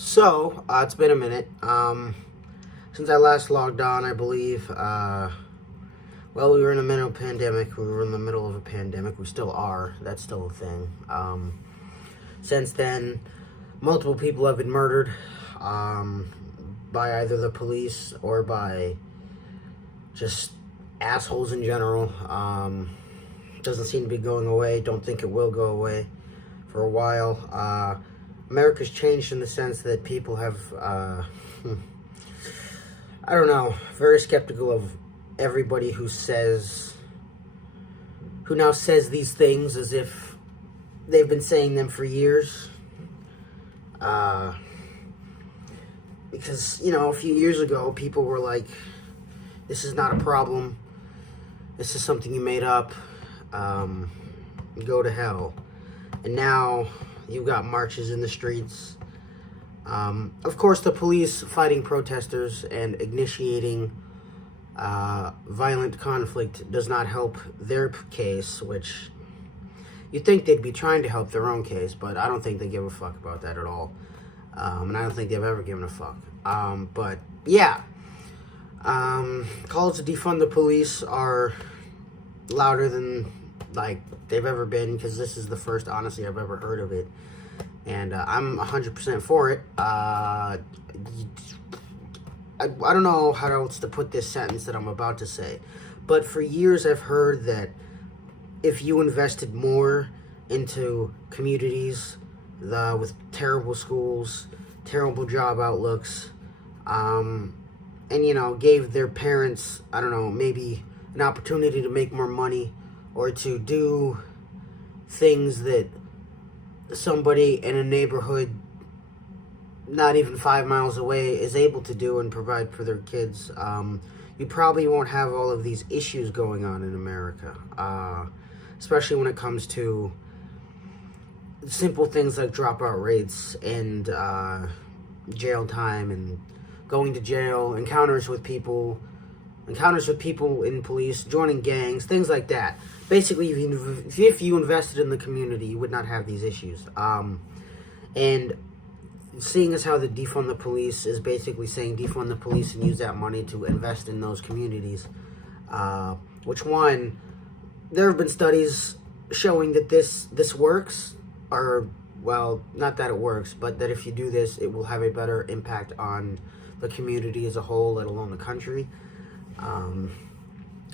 It's been a minute. Since I last logged on, I believe. We were in the middle of a pandemic. We were in the middle of a pandemic. We still are. That's still a thing. Since then, multiple people have been murdered by either the police or by just assholes in general. Doesn't seem to be going away. Don't think it will go away for a while. America's changed in the sense that people have, very skeptical of everybody who now says these things as if they've been saying them for years. Because, a few years ago, people were like, this is not a problem. This is something you made up. Go to hell. And now you've got marches in the streets. Of course, the police fighting protesters and initiating violent conflict does not help their case, which you'd think they'd be trying to help their own case, but I don't think they give a fuck about that at all. And I don't think they've ever given a fuck. Calls to defund the police are louder than they've ever been, because this is the first, honestly, I've ever heard of it. And I'm 100% for it. I don't know how else to put this sentence that I'm about to say, but for years I've heard that if you invested more into communities with terrible schools, terrible job outlooks, and, gave their parents, maybe an opportunity to make more money or to do things that somebody in a neighborhood not even 5 miles away is able to do and provide for their kids, you probably won't have all of these issues going on in America, especially when it comes to simple things like dropout rates and jail time and going to jail, encounters with people in police, joining gangs, things like that. Basically, if you invested in the community, you would not have these issues. And seeing as how the defund the police is basically saying defund the police and use that money to invest in those communities, there have been studies showing that this works, not that it works, but that if you do this, it will have a better impact on the community as a whole, let alone the country.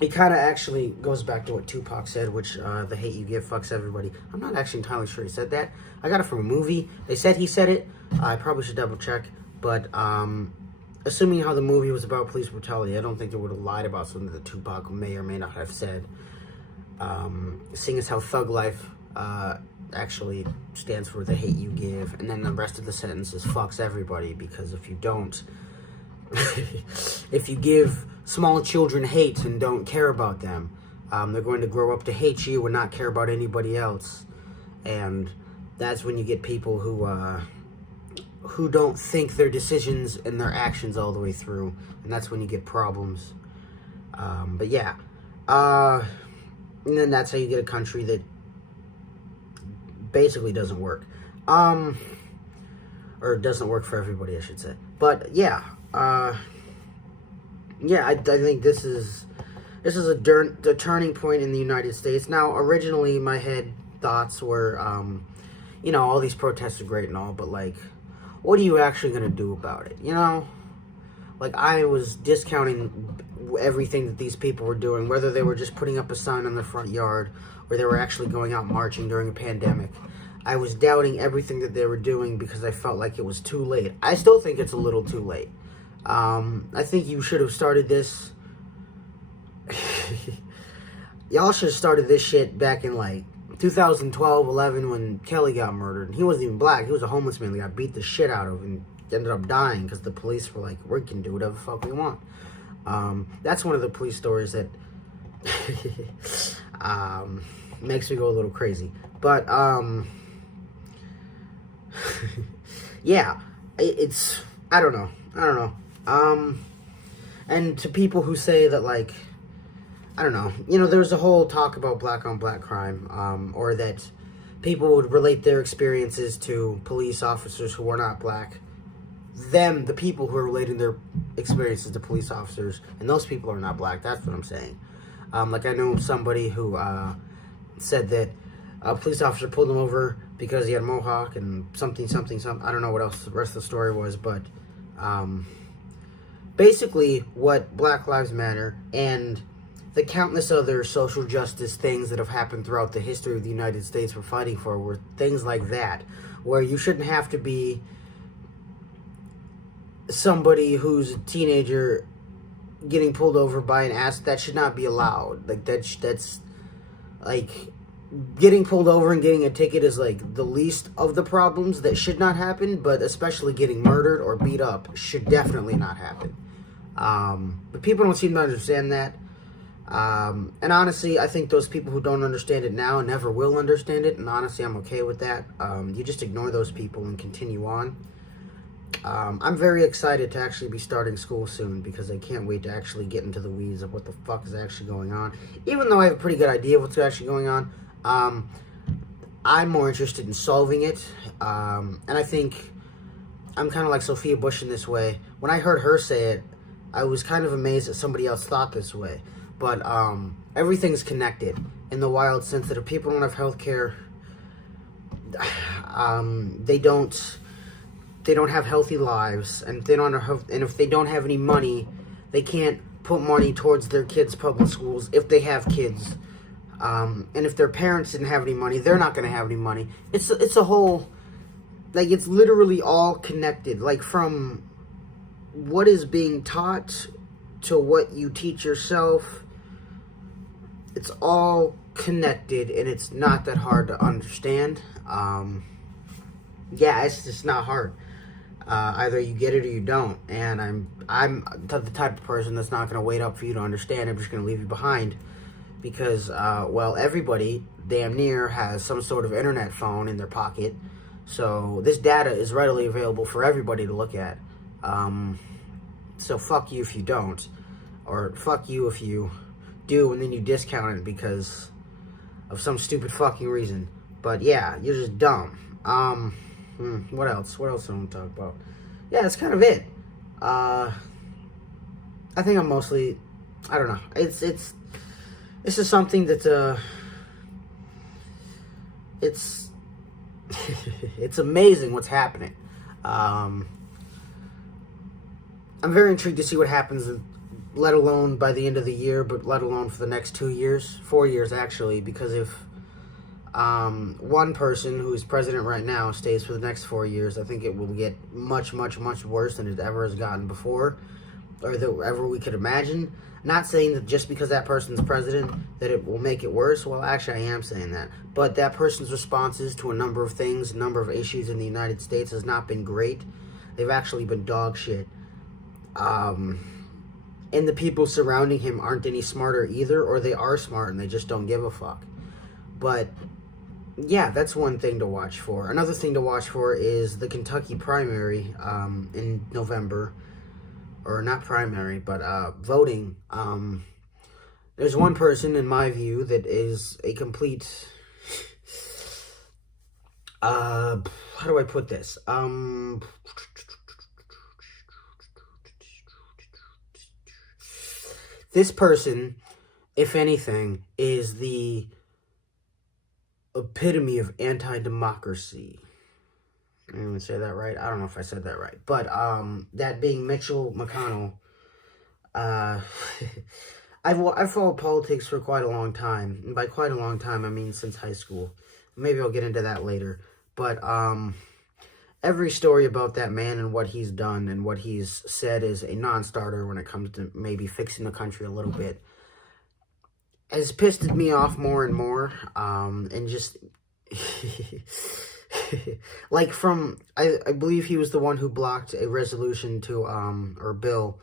It kind of actually goes back to what Tupac said, which the hate you give fucks everybody. I'm not actually entirely sure he said that. I got it from a movie. They said he said it. I probably should double check. But assuming how the movie was about police brutality, I don't think they would have lied about something that Tupac may or may not have said. Seeing as how Thug Life actually stands for the hate you give. And then the rest of the sentences fucks everybody, because if you don't... if you give small children hate and don't care about them, they're going to grow up to hate you and not care about anybody else. And that's when you get people who don't think their decisions and their actions all the way through, and that's when you get problems. And then that's how you get a country that basically doesn't work, or doesn't work for everybody, I should say. But I think this is a turning point in the United States. Now, originally, my head thoughts were, all these protests are great and all, but, what are you actually going to do about it, I was discounting everything that these people were doing, whether they were just putting up a sign on the front yard or they were actually going out marching during a pandemic. I was doubting everything that they were doing because I felt like it was too late. I still think it's a little too late. I think you should have started this. Y'all should have started this shit back in 2012, 11 when Kelly got murdered. He wasn't even black. He was a homeless man that got beat the shit out of and ended up dying because the police were like, we can do whatever the fuck we want. That's one of the police stories that makes me go a little crazy. But, it's, I don't know. And to people who say that, there's a whole talk about black on black crime, or that people would relate their experiences to police officers who are not black, them, the people who are relating their experiences to police officers, and those people are not black. That's what I'm saying. Like, I know somebody who said that a police officer pulled him over because he had a mohawk and something. I don't know what else the rest of the story was, but basically what Black Lives Matter and the countless other social justice things that have happened throughout the history of the United States we're fighting for were things like that, where you shouldn't have to be somebody who's a teenager getting pulled over by an ass. That should not be allowed. Like, that's like, getting pulled over and getting a ticket is like the least of the problems that should not happen, but especially getting murdered or beat up should definitely not happen. But people don't seem to understand that. And honestly, I think those people who don't understand it now never will understand it, and honestly, I'm okay with that. You just ignore those people and continue on. I'm very excited to actually be starting school soon, because I can't wait to actually get into the weeds of what the fuck is actually going on. Even though I have a pretty good idea of what's actually going on, I'm more interested in solving it. And I think I'm kind of like Sophia Bush in this way. When I heard her say it, I was kind of amazed that somebody else thought this way. But everything's connected in the wild sense that if people don't have health care, they don't have healthy lives, and if they don't have any money, they can't put money towards their kids' public schools if they have kids. And if their parents didn't have any money, they're not going to have any money. It's a whole, like, it's literally all connected. Like, from what is being taught to what you teach yourself, it's all connected, and it's not that hard to understand. Yeah, it's just not hard. Either you get it or you don't, and I'm the type of person that's not going to wait up for you to understand. I'm just going to leave you behind, because well, everybody damn near has some sort of internet phone in their pocket, so this data is readily available for everybody to look at. So fuck you if you don't, or fuck you if you do and then you discount it because of some stupid fucking reason. But yeah, you're just dumb. What else? What else do I want to talk about? Yeah, that's kind of it. I think I'm mostly, I don't know. It's just something that's it's it's amazing what's happening. I'm very intrigued to see what happens, let alone by the end of the year, but let alone for the next 2 years, 4 years actually, because if one person who is president right now stays for the next 4 years, I think it will get much, much, much worse than it ever has gotten before, or that ever we could imagine. Not saying that just because that person's president that it will make it worse. Well, actually, I am saying that. But that person's responses to a number of things, a number of issues in the United States has not been great. They've actually been dog shit. And the people surrounding him aren't any smarter either, or they are smart and they just don't give a fuck. But yeah, that's one thing to watch for. Another thing to watch for is the Kentucky primary in November. Or not primary, but voting. There's one person, in my view, that is a complete... how do I put this? This person, if anything, is the epitome of anti-democracy. I didn't even say that right. I don't know if I said that right. But that being Mitchell McConnell, I've followed politics for quite a long time. And by quite a long time, I mean since high school. Maybe I'll get into that later. But every story about that man and what he's done and what he's said is a non-starter when it comes to maybe fixing the country a little bit. Has pissed me off more and more. And just... like I believe he was the one who blocked a resolution to, or bill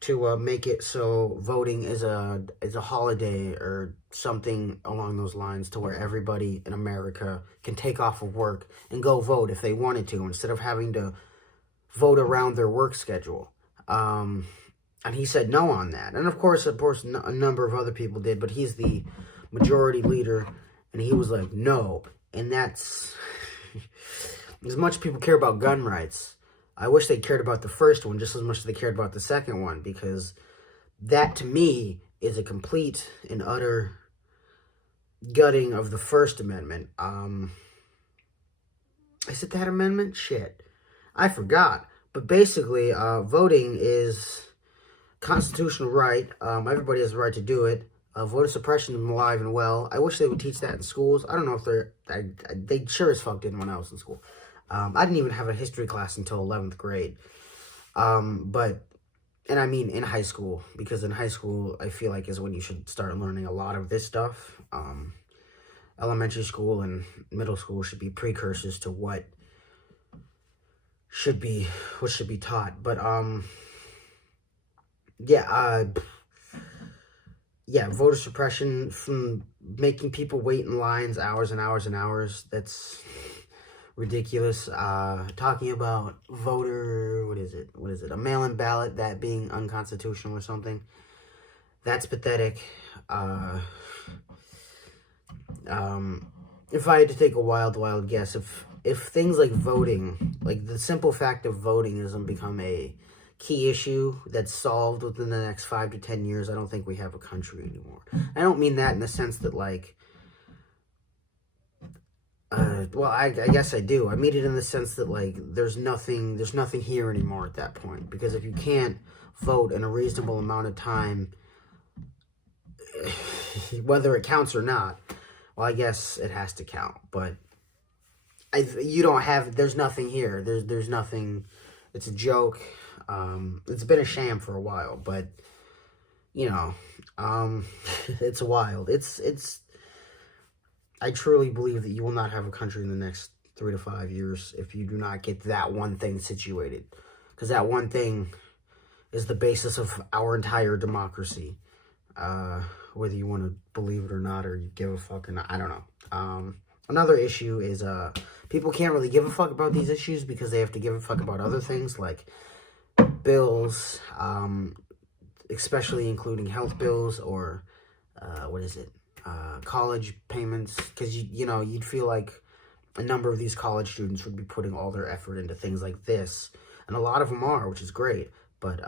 to make it so voting is a holiday or something along those lines, to where everybody in America can take off of work and go vote if they wanted to, instead of having to vote around their work schedule. And he said no on that. And of course, a number of other people did, but he's the majority leader, and he was like, no. And that's... as much people care about gun rights, I wish they cared about the first one just as much as they cared about the second one, because that, to me, is a complete and utter gutting of the First Amendment. Is it that amendment? Shit. I forgot. But basically, voting is constitutional right. Everybody has the right to do it. Voter suppression is alive and well. I wish they would teach that in schools. I don't know if they sure as fuck didn't when I was in school. I didn't even have a history class until 11th grade. And I mean in high school, because in high school, I feel like is when you should start learning a lot of this stuff. Elementary school and middle school should be precursors to what should be taught. But, voter suppression, from making people wait in lines hours and hours and hours, that's ridiculous. Talking about a mail-in ballot, that being unconstitutional or something, that's pathetic. If I had to take a wild guess, if things like voting, like the simple fact of voting doesn't become a key issue that's solved within the next 5 to 10 years, I don't think we have a country anymore. I don't mean that in the sense that, like, I guess I do. I mean it in the sense that, like, there's nothing here anymore at that point. Because if you can't vote in a reasonable amount of time, whether it counts or not, well, I guess it has to count. But there's nothing here. There's nothing. It's a joke. It's been a sham for a while, but, it's wild. I truly believe that you will not have a country in the next 3 to 5 years if you do not get that one thing situated. Because that one thing is the basis of our entire democracy. Whether you want to believe it or not, or you give a fuck or not, I don't know. Another issue is people can't really give a fuck about these issues because they have to give a fuck about other things like bills, especially including health bills or college payments. Because you'd feel like a number of these college students would be putting all their effort into things like this, and a lot of them are, which is great. But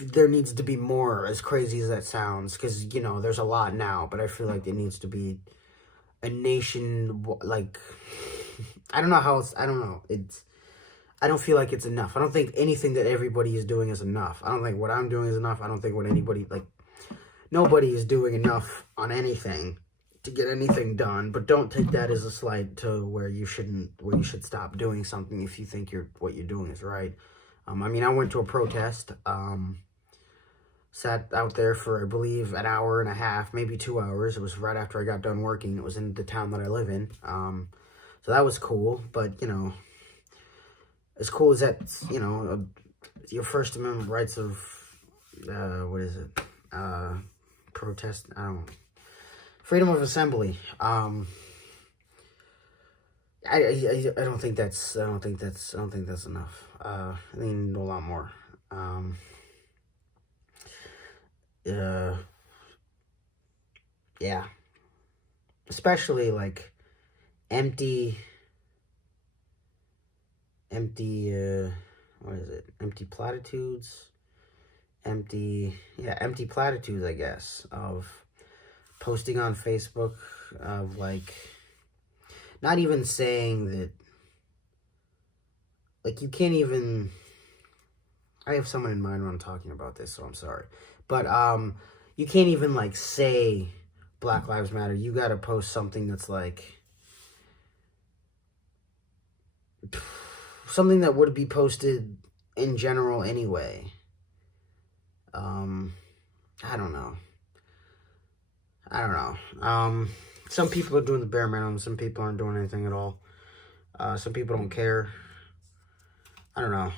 there needs to be more, as crazy as that sounds, because, there's a lot now, but I feel like there needs to be a nation, like, I don't know, I don't feel like it's enough. I don't think anything that everybody is doing is enough. I don't think what I'm doing is enough. I don't think nobody is doing enough on anything to get anything done, but don't take that as a slight to where you should stop doing something if you think what you're doing is right. I went to a protest, sat out there for, I believe, an hour and a half, maybe 2 hours. It was right after I got done working. It was in the town that I live in. So that was cool, but, as cool as that, your First Amendment rights of, protest, freedom of assembly. I don't think that's enough. I need a lot more. Yeah. Especially like empty platitudes. Empty platitudes, I guess, of posting on Facebook of, like, not even saying that, like, you can't even, I have someone in mind when I'm talking about this, so I'm sorry, but, you can't even, like, say Black Lives Matter. You gotta post something that's, like, something that would be posted in general anyway. I don't know. Some people are doing the bare minimum. Some people aren't doing anything at all. Some people don't care. I don't know.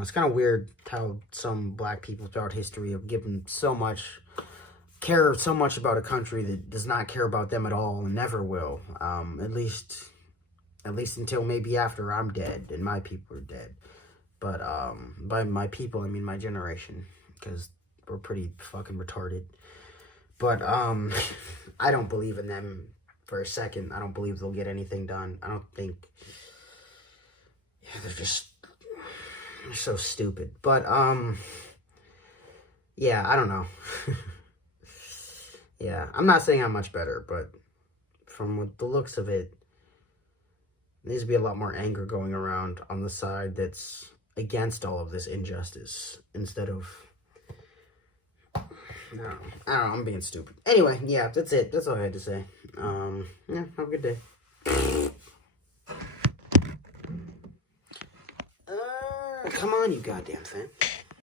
It's kind of weird how some black people throughout history have care so much about a country that does not care about them at all and never will. At least until maybe after I'm dead and my people are dead. But by my people, I mean my generation, because we're pretty fucking retarded. But I don't believe in them for a second. I don't believe they'll get anything done. I don't think Yeah, they're so stupid. But, yeah, I don't know. Yeah, I'm not saying I'm much better, but from what the looks of it, there needs to be a lot more anger going around on the side that's against all of this injustice instead of, I don't know, I'm being stupid. Anyway, yeah, that's it. That's all I had to say. Yeah, have a good day. Come on, you goddamn fan.